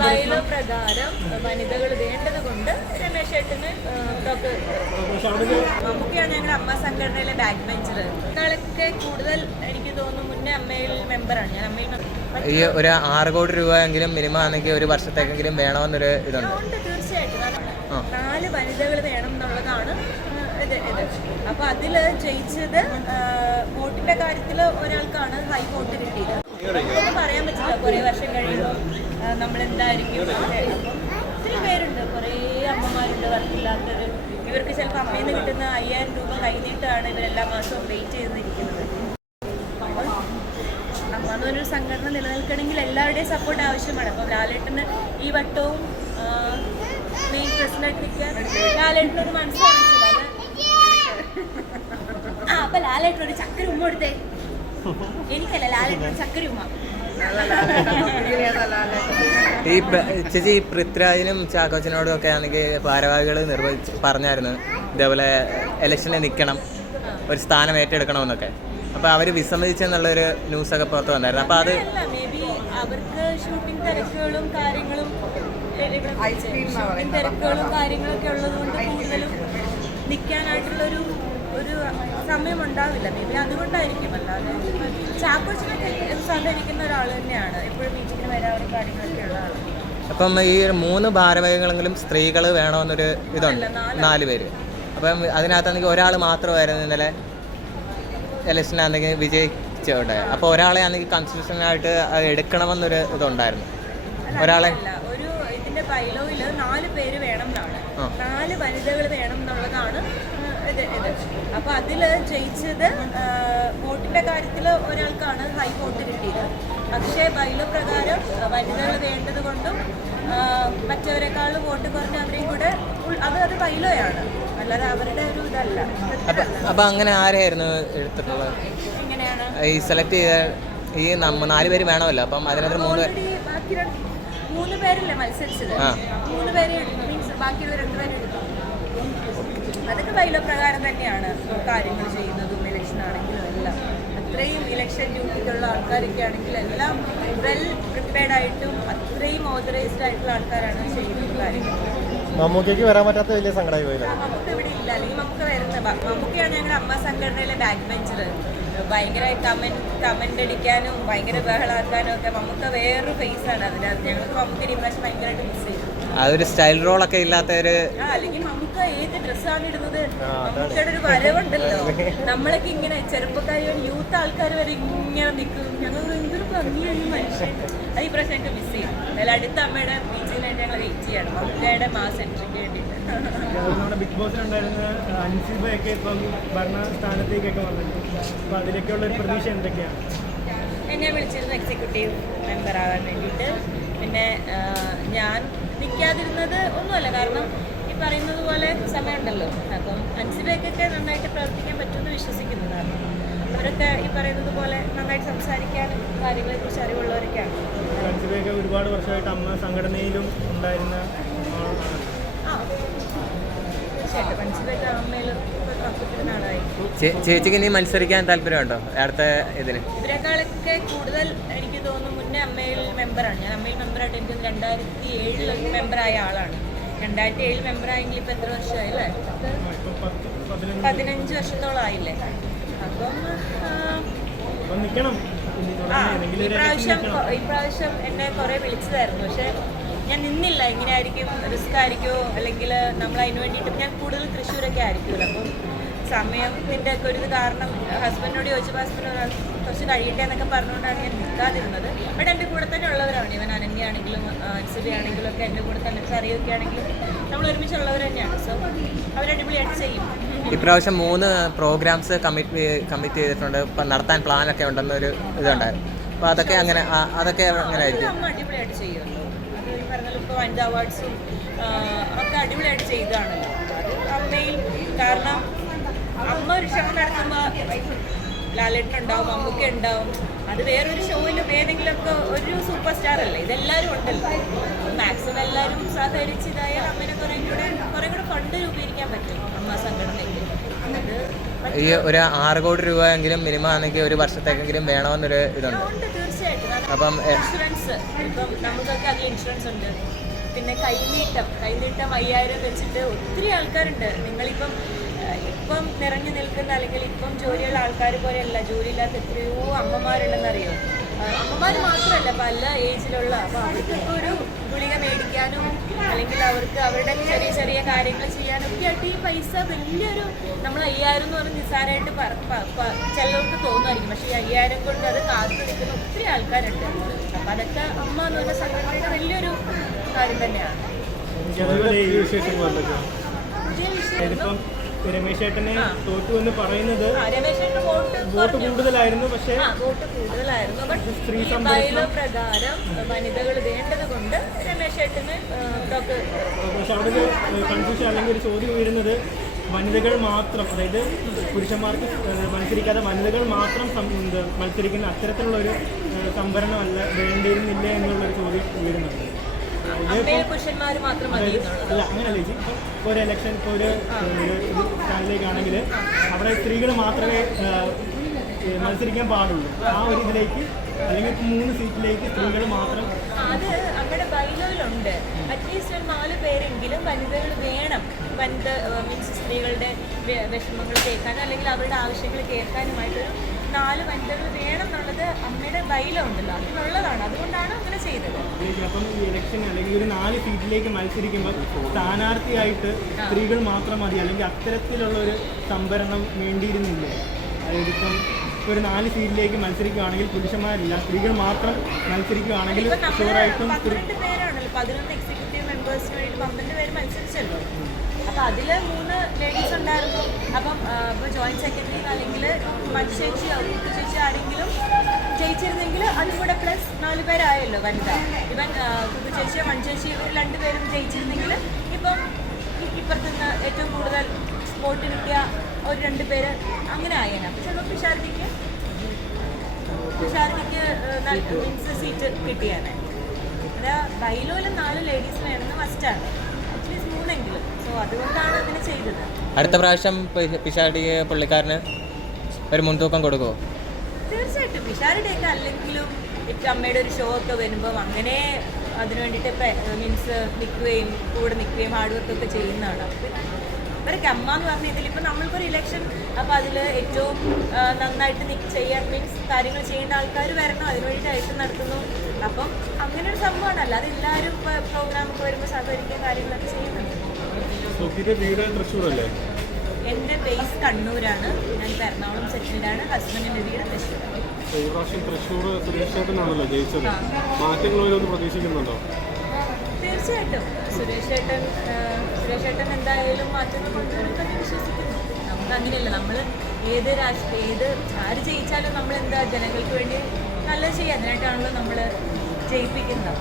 Bylaw പ്രകാരം വനിതകൾ വേണ്ടത് കൊണ്ട് രമേശ് ഏട്ടന് ഡോക്ടർ മമ്മൂക്കയാണ് ഞങ്ങളുടെ അമ്മ സംഘടനയിലെ ബാക്ക് ബെഞ്ചർ ഇയാളൊക്കെ കൂടുതൽ എനിക്ക് തോന്നുന്നു മുന്നേ അമ്മയിൽ മെമ്പറാണ് ഞാൻ അമ്മയിൽ ഈ ഒരു ആറ് കോടി രൂപ എങ്കിലും മിനിമം ആണെങ്കിൽ ഒരു വർഷത്തേക്കെങ്കിലും വേണമെന്നൊരു ഇതുണ്ട്. തീർച്ചയായിട്ടും. നാല് വനിതകൾ വേണം എന്നുള്ളതാണ് അപ്പൊ അതിൽ ജയിച്ചത് വോട്ടിന്റെ കാര്യത്തിൽ ഒരാൾക്കാണ് ഹൈ വോട്ട് കിട്ടിയത്. പറയാൻ പറ്റില്ല. കുറെ വർഷം കഴിയുമ്പോൾ നമ്മൾ എന്തായിരിക്കും ഒത്തിരി പേരുണ്ട്. കുറേ അമ്മമാരുണ്ട് വർക്കില്ലാത്തവർ ഇവർക്ക് ചിലപ്പോൾ അമ്മയിൽ നിന്ന് കിട്ടുന്ന അയ്യായിരം രൂപ കഴിഞ്ഞിട്ടാണ് ഇവരെല്ലാ മാസവും വെയിറ്റ് ചെയ്തിരിക്കുന്നത് അപ്പോൾ അമ്മ എന്ന് സംഘടന നിലനിൽക്കണമെങ്കിൽ എല്ലാവരുടെയും സപ്പോർട്ട് ആവശ്യമാണ്. അപ്പം ലാലേട്ടന് ഈ വട്ടവും മെയിൻ പ്രസിഡന്റ് നിൽക്കാൻ ലാലേട്ടനൊരു മനസ്സിലാവശ്യമില്ല അത്. ആ അപ്പൊ ലാലേട്ടൻ ഒരു ചക്കര ഉമ്മ കൊടുത്തേ. എനിക്കല്ല ലാലേട്ടൻ ചക്കര ഉമ്മ ഈ ചേച്ചി ഈ പൃഥ്വിരാജിനും ചാക്കോച്ചനോടും ഒക്കെ ആണെങ്കിൽ ഭാരവാഹികൾ നിർവഹിച്ച് പറഞ്ഞായിരുന്നു ഇതേപോലെ ഇലക്ഷനിൽ നിൽക്കണം ഒരു സ്ഥാനം ഏറ്റെടുക്കണമെന്നൊക്കെ. അപ്പോൾ അവർ വിസമ്മതിച്ചെന്നുള്ളൊരു ന്യൂസൊക്കെ പുറത്ത് വന്നായിരുന്നു. അപ്പോൾ അത് അവർക്ക് ഷൂട്ടിംഗ് തിരക്കുകളും കാര്യങ്ങളും ഷൂട്ടിംഗ് തിരക്കുകളും കാര്യങ്ങളൊക്കെ ഉള്ളതുകൊണ്ട് കൂടുതലും നിൽക്കാനായിട്ടുള്ളൊരു ഒരു സമയം ഉണ്ടാവില്ല മേ ബി അതുകൊണ്ടായിരിക്കും. അല്ലാതെ ചാക്കോച്ചിനൊക്കെ സഹകരിക്കുന്ന ഒരാൾ തന്നെയാണ്. എപ്പോഴും മീറ്റിങ്ങിന് വരാറും കാര്യങ്ങളൊക്കെ ഉള്ള ആളാണ്. അപ്പം ഈ മൂന്ന് ഭാരവാഹികളെങ്കിലും സ്ത്രീകൾ വേണമെന്നൊരു ഇതുണ്ട്. നാല്. പേര്. അപ്പം അതിനകത്താണെങ്കിൽ ഒരാൾ മാത്രമായിരുന്നു ഇന്നലെ ഇലക്ഷനാണെങ്കിൽ വിജയിച്ചോട്ടെ അപ്പോൾ ഒരാളെ ആണെങ്കിൽ കൺസ്റ്റിറ്റ്യൂഷനായിട്ട് എടുക്കണമെന്നൊരു ഇതുണ്ടായിരുന്നു. ഒരാളെ ഒരു ഇതിന്റെ ബൈലോയിൽ നാല് പേര് വേണം എന്നാണ് നാല് വനിതകൾ വേണം എന്നുള്ളതാണ് ഇത് അപ്പൊ അതിൽ ജയിച്ചത് വോട്ടിന്റെ കാര്യത്തിൽ ഒരാൾക്കാണ് ഹൈ വോട്ട് കിട്ടിയത്. പക്ഷേ ബൈലോ പ്രകാരം വനിതകൾ വേണ്ടത് കൊണ്ടും മറ്റവരെക്കാളും വോട്ട് കുറഞ്ഞ അവരെയും കൂടെ അത് അത് ബൈലോയാണ് അല്ലാതെ അവരുടെ ഒരു ഇതല്ല. അപ്പൊ അങ്ങനെ ആരെയായിരുന്നു എടുത്തിട്ടുള്ളത്? ഈ സെലക്ട് ചെയ്ത ഈ നമ്മ നാല് പേര് വേണമല്ലോ അപ്പം അതിനകത്ത് മൂന്ന് മൂന്ന് പേരല്ലേ മത്സരിച്ചത്? മൂന്ന് പേരെ മീൻസ് ബാക്കിയുള്ള രണ്ടുപേരെ എടുത്തു അതൊക്കെ ബൈലോ പ്രകാരം തന്നെയാണ് കാര്യങ്ങൾ ചെയ്യുന്നതും ഇലക്ഷൻ ആണെങ്കിലും എല്ലാം. അത്രയും ഇലക്ഷൻ ഡ്യൂട്ടിക്കുള്ള ആൾക്കാരൊക്കെ ആണെങ്കിലും എല്ലാം വെൽ പ്രിപ്പയർഡ് ആയിട്ടും അത്രയും ഓതറൈസ്ഡ് ആയിട്ടുള്ള ആൾക്കാരാണ് ചെയ്യുന്നത് കാര്യങ്ങൾ. മമ്മൂക്കയ്ക്ക് വരാൻ പറ്റാത്ത വലിയ സങ്കടമായി പോയില്ല. നമുക്ക് ഇവിടെ ഇല്ല. അല്ലെങ്കിൽ നമുക്ക് വരുന്ന മമ്മൂക്കയാണ് ഞങ്ങളുടെ അമ്മ സംഘടനയിലെ ബാക്ക് ബെഞ്ചർ ഭയങ്കര കമന്റ് കമന്റ് അടിക്കാനും ഭയങ്കര ബഹളാക്കാനും ഒക്കെ മമ്മൂക്ക വേറൊരു ഫേസ് ആണ് അതിനകത്ത്. ഞങ്ങൾക്ക് മമ്മൂക്കിനെ ഇപ്രാവശ്യം ഭയങ്കരമായിട്ട് മിസ് ചെയ്തു അതൊരു സ്റ്റൈൽ റോളൊക്കെ ഇല്ലാത്ത ഒരു ആ അല്ലെങ്കിൽ മമ്മൂക്ക ഏത് ഡ്രസ്സാണ് ഇടുന്നത്? ഒരു വരവുണ്ടല്ലോ. നമ്മളൊക്കെ ഇങ്ങനെ ചെറുപ്പക്കാരി യൂത്ത് ആൾക്കാർ വരെ ഇങ്ങനെ നിൽക്കും. ഞങ്ങൾ എന്തൊരു ഭംഗിയാണ് ഈ മനുഷ്യൻ. അത് ഈ പ്രാവശ്യം മിസ് ചെയ്യും അതിൽ അടുത്ത അമ്മയുടെ ഞങ്ങൾ വെയിറ്റ് ചെയ്യണം. മാസ് എൻട്രിക്ക് വേണ്ടിയിട്ട്. നമ്മുടെ ബിഗ് ബോസിലുണ്ടായിരുന്ന അൻസിബയൊക്കെ ഇപ്പം ഭരണസ്ഥാനത്തേക്കൊക്കെ വന്നിട്ടുണ്ട്. അതിലേക്കുള്ള ഒരു പ്രതീക്ഷ എന്തൊക്കെയാണ്? എന്നെ വിളിച്ചിരുന്നു എക്സിക്യൂട്ടീവ് മെമ്പർ ആവാൻ വേണ്ടിയിട്ട്. പിന്നെ ഞാൻ നിൽക്കാതിരുന്നത് ഒന്നുമല്ല. കാരണം ഈ പറയുന്നത് പോലെ സമയമുണ്ടല്ലോ. അപ്പം അൻസിബയ്ക്കൊക്കെ നന്നായിട്ട് പ്രവർത്തിക്കാൻ പറ്റുമെന്ന് വിശ്വസിക്കുന്നു. കാരണം അവരൊക്കെ ഈ പറയുന്നത് പോലെ നന്നായിട്ട് സംസാരിക്കാനും കാര്യങ്ങളെ കുറിച്ച് അറിവുള്ളവരൊക്കെയാണ്. ഒരുപാട് വർഷമായിട്ട് അമ്മ സംഘടനയിലും ഉണ്ടായിരുന്ന. ആ തീർച്ചയായിട്ടും. അൻസിബയൊക്കെ അമ്മയിലും ഒത്തിരി നാളായി ചേ- ചേച്ചിക്ക് ഇനി മത്സരിക്കാൻ താല്പര്യമുണ്ടോ? അടുത്ത ഇതിന് ഇവരെക്കാളൊക്കെ കൂടുതൽ എനിക്ക് തോന്നുന്നു മുന്നേ അമ്മയിൽ മെമ്പറാണ് ഞാൻ അമ്മയിൽ മെമ്പറായിട്ട് എനിക്ക് രണ്ടായിരത്തി ഏഴിൽ മെമ്പറായ ആളാണ്. രണ്ടായിരത്തി ഏഴിൽ മെമ്പറായെങ്കിൽ ഇപ്പം എത്ര വർഷമായില്ലേ പതിനഞ്ച് വർഷത്തോളം ആയില്ലേ? അപ്പം ഇപ്രാവശ്യം ഇപ്രാവശ്യം എന്നെ കുറെ വിളിച്ചതായിരുന്നു. പക്ഷെ ഞാൻ നിന്നില്ല. എങ്ങനെയായിരിക്കും? റിസ്ക് ആയിരിക്കുമോ അല്ലെങ്കിൽ നമ്മൾ അതിന് വേണ്ടിയിട്ട് ഞാൻ കൂടുതൽ തൃശ്ശൂരൊക്കെ ആയിരിക്കുമല്ലോ. അപ്പം സമയത്തിന്റെ ഒക്കെ ഒരു കാരണം ഹസ്ബൻഡിനോട് ചോദിച്ചപ്പോൾ ഹസ്ബൻഡ് കുറച്ച് കഴിയട്ടെ എന്നൊക്കെ പറഞ്ഞുകൊണ്ടാണ് ഞാൻ നിൽക്കാതിരുന്നത്. ബട്ട് എന്റെ കൂടെ തന്നെ ഉള്ളവരാണ്. ഇവൻ അനന്യാണെങ്കിലും അനുസരി ആണെങ്കിലും ഒക്കെ എന്റെ കൂടെ തന്നെ അറിയൊക്കെ ആണെങ്കിലും നമ്മൾ ഒരുമിച്ചുള്ളവർ തന്നെയാണ്. സോ അവരടിപൊളിയായിട്ട് ചെയ്യും. ഇപ്രാവശ്യം മൂന്ന് പ്രോഗ്രാംസ് കമ്മിറ്റ് കമ്മിറ്റ് ചെയ്തിട്ടുണ്ട്. ഇപ്പം നടത്താൻ പ്ലാനൊക്കെ ഉണ്ടെന്നൊരു ഇതുണ്ടായിരുന്നു. അപ്പോൾ അതൊക്കെ അങ്ങനെ അതൊക്കെ അങ്ങനെ ആയിരിക്കും. അടിപൊളിയായിട്ട് ചെയ്യുമല്ലോ അത് ഈ പറഞ്ഞ ഇപ്പോൾ വനിതാ അവാർഡ്സും ഒക്കെ അടിപൊളിയായിട്ട് ചെയ്തതാണല്ലോ അത് അമ്മയിൽ കാരണം അമ്മ ഒരു ഷോ നടത്തുമ്പോൾ ലാലേട്ടൻ ഉണ്ടാവും അമ്മൂക്ക ഉണ്ടാവും. അത് വേറൊരു ഷോയിലും ഏതെങ്കിലുമൊക്കെ ഒരു സൂപ്പർ സ്റ്റാർ അല്ലേ? ഇതെല്ലാവരും ഉണ്ടല്ലോ. മാക്സിമം എല്ലാവരും സഹകരിച്ച് ഇതായാൽ അമ്മനെ കുറേ കൂടെ കുറേ കൂടെ ഫണ്ട് രൂപീകരിക്കാൻ പറ്റും അമ്മ സംഘടനയ്ക്ക്. അത് ഈ ഒരു ആറ് കോടി രൂപ എങ്കിലും മിനിമം ആണെങ്കിൽ ഒരു വർഷത്തേക്കെങ്കിലും വേണമെന്നൊരു ഇതുണ്ട്. തീർച്ചയായിട്ടും. അപ്പം ഇൻഷുറൻസ് ഇപ്പം നമുക്കൊക്കെ അതിൽ ഇൻഷുറൻസ് ഉണ്ട്. പിന്നെ കൈനീട്ടം. കൈനീട്ടം അയ്യായിരം വെച്ചിട്ട് ഒത്തിരി ആൾക്കാരുണ്ട്. നിങ്ങളിപ്പം ഇപ്പം നിറഞ്ഞു നിൽക്കുന്ന അല്ലെങ്കിൽ ഇപ്പം ജോലിയുള്ള ആൾക്കാർ പോലെയല്ല ജോലിയില്ലാത്ത എത്രയോ അമ്മമാരുണ്ടെന്നറിയോ? അമ്മമാർ മാത്രമല്ല പല ഏജിലുള്ള അപ്പോൾ അവർക്കൊക്കെ ഒരു ഗുളിക മേടിക്കാനും അല്ലെങ്കിൽ അവർക്ക് അവരുടെ ചെറിയ ചെറിയ കാര്യങ്ങൾ ചെയ്യാനൊക്കെ ആയിട്ട് ഈ പൈസ വലിയൊരു നമ്മൾ അയ്യായിരം എന്ന് പറഞ്ഞ് നിസ്സാരമായിട്ട് ചിലർക്ക് തോന്നുമായിരിക്കും. പക്ഷേ ഈ അയ്യായിരം കൊണ്ട് അത് കാത്തു നിൽക്കുന്ന ഒത്തിരി ആൾക്കാരുണ്ട്. അപ്പം അതൊക്കെ അമ്മ എന്ന് പറഞ്ഞ സംഘടനയുടെ വലിയൊരു കാര്യം തന്നെയാണ്. പുതിയ വിഷയം രമേശ് ഏട്ടനെ തോറ്റു എന്ന് പറയുന്നത് വോട്ട് കൂടുതലായിരുന്നു പക്ഷേ വോട്ട് കൂടുതലായിരുന്നു. സ്ത്രീ പ്രകാരം വനിതകൾ വേണ്ടത് കൊണ്ട് ഡോക്ടർ പക്ഷെ അവിടെ ഒരു കൺഫ്യൂഷൻ അല്ലെങ്കിൽ ഒരു ചോദ്യം ഉയരുന്നത് വനിതകൾ മാത്രം അതായത് പുരുഷന്മാർക്ക് മത്സരിക്കാതെ വനിതകൾ മാത്രം മത്സരിക്കുന്ന അത്തരത്തിലുള്ള ഒരു സംവരണമല്ല വേണ്ടിയിരുന്നില്ല എന്നുള്ളൊരു ചോദ്യം ഉയരുന്നുണ്ട് അല്ല അങ്ങനെയല്ല ചേച്ചി ഇപ്പോൾ ഒരു ഇലക്ഷൻ ഇപ്പോൾ ഒരു സ്ഥാനത്തേക്കാണെങ്കിൽ അവിടെ സ്ത്രീകൾ മാത്രമേ മത്സരിക്കാൻ പാടുള്ളൂ. ആ ഒരു ഇതിലേക്ക് അല്ലെങ്കിൽ മൂന്ന് സീറ്റിലേക്ക് സ്ത്രീകൾ മാത്രം അത് അവിടെ ബൈലോയിലുണ്ട് അറ്റ്ലീസ്റ്റ് ഒരു നാല് പേരെങ്കിലും വനിതകൾ വേണം. വനിത മീൻസ് സ്ത്രീകളുടെ വിഷമങ്ങൾ കേൾക്കാനും അല്ലെങ്കിൽ അവരുടെ ആവശ്യങ്ങൾ കേൾക്കാനുമായിട്ടൊരു നാല് വനിതകൾ വേണം എന്നുള്ളത് അമ്മയുടെ ബൈലോ ഉണ്ടല്ലോ. അതിനുള്ളതാണ് അതുകൊണ്ടാണ് അങ്ങനെ ചെയ്തത് അപ്പം ഈ ഇലക്ഷൻ അല്ലെങ്കിൽ ഒരു നാല് സീറ്റിലേക്ക് മത്സരിക്കുമ്പോൾ സ്ഥാനാർത്ഥിയായിട്ട് സ്ത്രീകൾ മാത്രം മതി. അല്ലെങ്കിൽ അത്തരത്തിലുള്ള ഒരു സംവരണം വേണ്ടിയിരുന്നില്ലേ? അതായത് ഇപ്പം ഒരു നാല് സീറ്റിലേക്ക് മത്സരിക്കുകയാണെങ്കിൽ പുരുഷന്മാരില്ല. സ്ത്രീകൾ മാത്രം മത്സരിക്കുകയാണെങ്കിൽ ഷുവറായിട്ടും പതിനൊന്ന് എക്സിക്യൂട്ടീവ് മെമ്പേഴ്സിന് വേണ്ടി പന്ത്രണ്ട് പേര് മത്സരിച്ചല്ലോ. അപ്പൊ അതിൽ മൂന്ന് ലേഡീസ് ഉണ്ടായിരുന്നു. അപ്പം ഇപ്പോൾ ഇപ്പൊ ജോയിന്റ് സെക്രട്ടറി അല്ലെങ്കിൽ മറ്റു ചേച്ചി കുട്ടി ചേച്ചി ആരെങ്കിലും ജയിച്ചിരുന്നെങ്കിൽ അതും കൂടെ പ്ലസ് നാല് പേരായല്ലോ വനിത. ഇവൻ കുട്ടി ചേച്ചിയോ മഞ്ജു ചേച്ചി ഇവർ രണ്ടുപേരും ജയിച്ചിരുന്നെങ്കിൽ ഇപ്പം ഇപ്പുറത്തുനിന്ന് ഏറ്റവും കൂടുതൽ സ്പോട്ട് കിട്ടിയ ഒരു രണ്ട് പേര് അങ്ങനെ ആയേനെ. അപ്പം ചിലപ്പോൾ പിഷാരതിക്ക് തുഷാരതിക്ക് മീൻസ് സീറ്റ് കിട്ടിയാണ് അതായത് ബൈലോയിലും നാല് ലേഡീസ് വേണമെന്ന് മസ്റ്റാണ് അറ്റ്ലീസ്റ്റ് മൂന്നെങ്കിലും. അടുത്ത പ്രാവശ്യം പിഷാടി പിഷാടിക്ക് പുള്ളിക്കാരന് ഒരു മുൻതൂക്കം കൊടുക്കുമോ തീർച്ചയായിട്ടും. പിഷാരുടെയൊക്കെ അല്ലെങ്കിലും ഇപ്പം അമ്മയുടെ ഒരു ഷോ ഒക്കെ വരുമ്പം അങ്ങനെ അതിനു വേണ്ടിയിട്ട് മീൻസ് നിൽക്കുകയും കൂടെ നിൽക്കുകയും ഹാർഡ് വർക്ക് ഒക്കെ ചെയ്യുന്നതാണ്. ഇവരൊക്കെ അമ്മ എന്ന് പറഞ്ഞ ഇതിൽ ഇപ്പം നമ്മൾക്കൊരു ഇലക്ഷൻ അപ്പോൾ അതിൽ ഏറ്റവും നന്നായിട്ട് ചെയ്യാൻ മീൻസ് കാര്യങ്ങൾ ചെയ്യേണ്ട ആൾക്കാർ വരണം അതിന് വേണ്ടിയിട്ട് ഇലക്ഷൻ നടത്തുന്നു. അപ്പം അങ്ങനെ ഒരു സംഭവമാണ്. അല്ലാതെ എല്ലാവരും പ്രോഗ്രാമൊക്കെ വരുമ്പോൾ സഹകരിക്കുകയും കാര്യങ്ങളൊക്കെ ചെയ്യുന്നുണ്ട്. വീട് തൃശ്ശൂരല്ലേ? എന്റെ ബേസ് കണ്ണൂരാണ്. ഞാൻ എറണാകുളം സെറ്റിൽഡാണ് ഹസ്ബൻഡിന്റെ വീട് തൃശ്ശൂർ. പ്രാവശ്യം തൃശ്ശൂർ സുരേഷ് ചേട്ടനാണല്ലോ ജയിച്ചത്. മാറ്റങ്ങൾ വല്ലതും പ്രതീക്ഷിക്കുന്നുണ്ടോ? തീർച്ചയായിട്ടും. സുരേഷ് ഏട്ടൻ സുരേഷ് ചേട്ടൻ എന്തായാലും മാറ്റങ്ങൾ കൊണ്ടുവരുമെന്ന് വിശ്വസിക്കുന്നു. നമുക്ക് അങ്ങനെയല്ല. നമ്മൾ ഏത് രാഷ്ട്രീയ ഏത് ആര് ജയിച്ചാലും നമ്മൾ എന്താ ജനങ്ങൾക്ക് വേണ്ടി നല്ലത് ചെയ്യുക അതിനായിട്ടാണല്ലോ നമ്മൾ ജയിപ്പിക്കുന്നത്.